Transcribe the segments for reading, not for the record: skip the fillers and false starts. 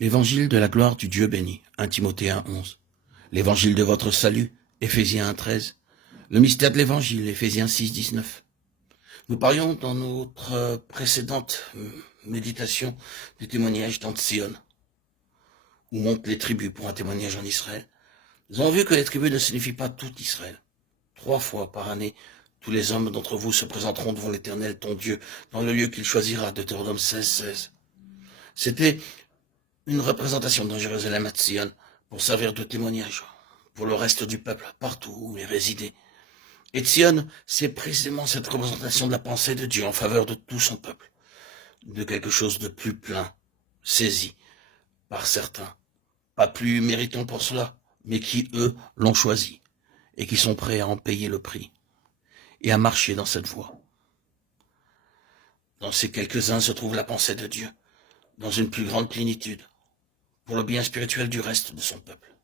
L'évangile de la gloire du Dieu béni, 1 Timothée 1,11. L'évangile de votre salut, Éphésiens 1,13. Le mystère de l'évangile, Éphésiens 6,19. Nous parlions dans notre précédente méditation du témoignage d'Antsion, où montent les tribus pour un témoignage en Israël. Nous avons vu que les tribus ne signifient pas tout Israël. 3 fois par année, tous les hommes d'entre vous se présenteront devant l'Éternel, ton Dieu, dans le lieu qu'il choisira, Deutéronome 16,16. C'était une représentation de Jérusalem à Tzion pour servir de témoignage pour le reste du peuple, partout où il résidait. Et Tzion, c'est précisément cette représentation de la pensée de Dieu en faveur de tout son peuple, de quelque chose de plus plein, saisi par certains, pas plus méritants pour cela, mais qui, eux, l'ont choisi et qui sont prêts à en payer le prix et à marcher dans cette voie. Dans ces quelques-uns se trouve la pensée de Dieu, dans une plus grande plénitude, pour le bien spirituel du reste de son peuple.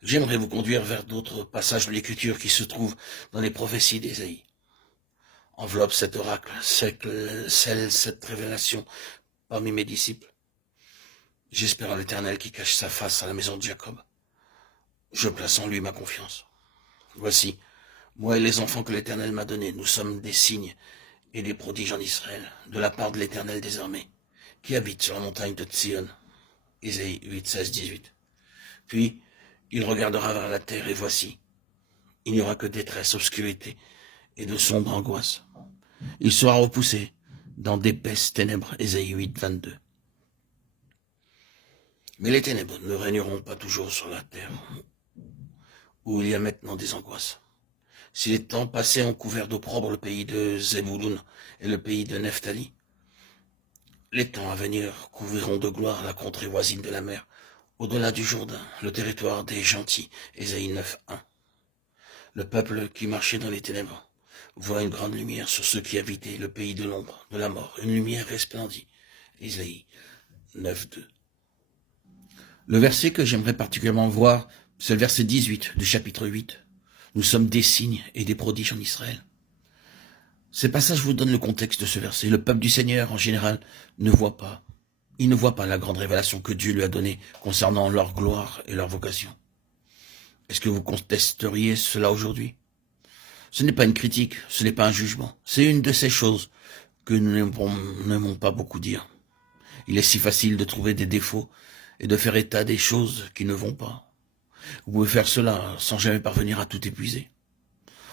J'aimerais vous conduire vers d'autres passages de l'Écriture qui se trouvent dans les prophéties d'Ésaïe. Enveloppe cet oracle, scelle cette révélation parmi mes disciples. J'espère en l'Éternel qui cache sa face à la maison de Jacob. Je place en lui ma confiance. Voici, moi et les enfants que l'Éternel m'a donnés, nous sommes des signes et des prodiges en Israël, de la part de l'Éternel des armées, qui habite sur la montagne de Tzion. Ésaïe 8, 16, 18. Puis, il regardera vers la terre et voici, il n'y aura que détresse, obscurité et de sombres angoisses. Il sera repoussé dans d'épaisses ténèbres. Ésaïe 8, 22. Mais les ténèbres ne régneront pas toujours sur la terre, où il y a maintenant des angoisses. Si les temps passés ont couvert d'opprobre le pays de Zébouloun et le pays de Nephtali, les temps à venir couvriront de gloire la contrée voisine de la mer, au-delà du Jourdain, le territoire des gentils. Ésaïe 9, 1. Le peuple qui marchait dans les ténèbres voit une grande lumière sur ceux qui habitaient le pays de l'ombre, de la mort, une lumière resplendie. Ésaïe 9, 2. Le verset que j'aimerais particulièrement voir, c'est le verset 18 du chapitre 8. Nous sommes des signes et des prodiges en Israël. Ces passages vous donnent le contexte de ce verset. Le peuple du Seigneur, en général, ne voit pas. Il ne voit pas la grande révélation que Dieu lui a donnée concernant leur gloire et leur vocation. Est-ce que vous contesteriez cela aujourd'hui? Ce n'est pas une critique, ce n'est pas un jugement. C'est une de ces choses que nous n'aimons pas beaucoup dire. Il est si facile de trouver des défauts et de faire état des choses qui ne vont pas. Vous pouvez faire cela sans jamais parvenir à tout épuiser.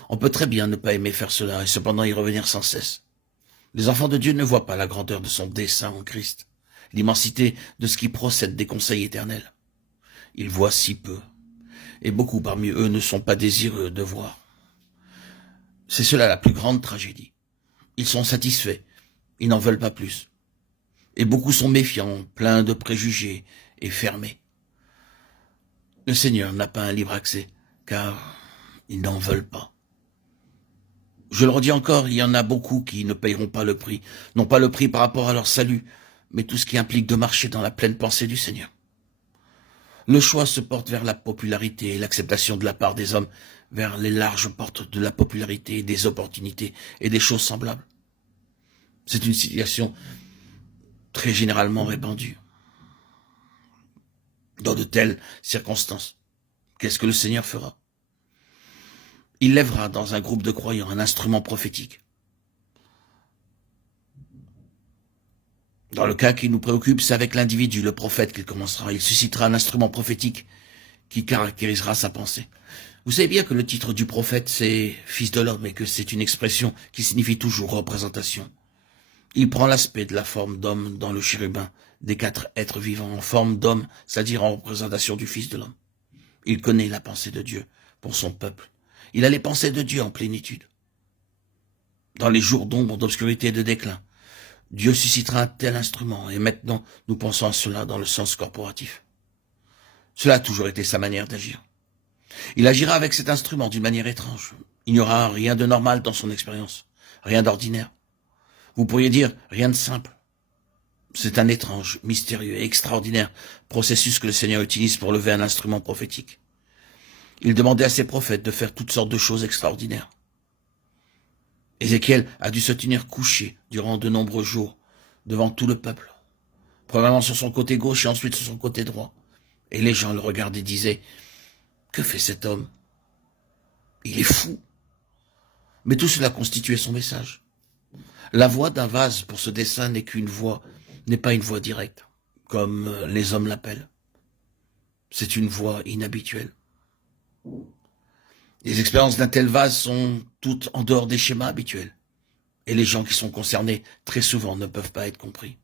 On peut très bien ne pas aimer faire cela et cependant y revenir sans cesse. Les enfants de Dieu ne voient pas la grandeur de son dessein en Christ, l'immensité de ce qui procède des conseils éternels. Ils voient si peu, et beaucoup parmi eux ne sont pas désireux de voir. C'est cela la plus grande tragédie. Ils sont satisfaits, ils n'en veulent pas plus. Et beaucoup sont méfiants, pleins de préjugés et fermés. Le Seigneur n'a pas un libre accès, car ils n'en veulent pas. Je le redis encore, il y en a beaucoup qui ne payeront pas le prix, non pas le prix par rapport à leur salut, mais tout ce qui implique de marcher dans la pleine pensée du Seigneur. Le choix se porte vers la popularité et l'acceptation de la part des hommes, vers les larges portes de la popularité, des opportunités et des choses semblables. C'est une situation très généralement répandue. Dans de telles circonstances, qu'est-ce que le Seigneur fera? Il lèvera dans un groupe de croyants un instrument prophétique. Dans le cas qui nous préoccupe, c'est avec l'individu, le prophète, qu'il commencera. Il suscitera un instrument prophétique qui caractérisera sa pensée. Vous savez bien que le titre du prophète, c'est « Fils de l'homme » et que c'est une expression qui signifie toujours représentation. Il prend l'aspect de la forme d'homme dans le chérubin, des 4 êtres vivants en forme d'homme, c'est-à-dire en représentation du Fils de l'homme. Il connaît la pensée de Dieu pour son peuple. Il a les pensées de Dieu en plénitude. Dans les jours d'ombre, d'obscurité et de déclin, Dieu suscitera un tel instrument, et maintenant nous pensons à cela dans le sens corporatif. Cela a toujours été sa manière d'agir. Il agira avec cet instrument d'une manière étrange. Il n'y aura rien de normal dans son expérience, rien d'ordinaire. Vous pourriez dire rien de simple. C'est un étrange, mystérieux et extraordinaire processus que le Seigneur utilise pour lever un instrument prophétique. Il demandait à ses prophètes de faire toutes sortes de choses extraordinaires. Ézéchiel a dû se tenir couché durant de nombreux jours devant tout le peuple, Premièrement sur son côté gauche et ensuite sur son côté droit. Et les gens le regardaient et disaient, que fait cet homme? Il est fou. Mais tout cela constituait son message. La voix d'un vase pour ce dessin n'est pas une voix directe, comme les hommes l'appellent. C'est une voix inhabituelle. Les expériences d'un tel vase sont toutes en dehors des schémas habituels. Et les gens qui sont concernés, très souvent, ne peuvent pas être compris.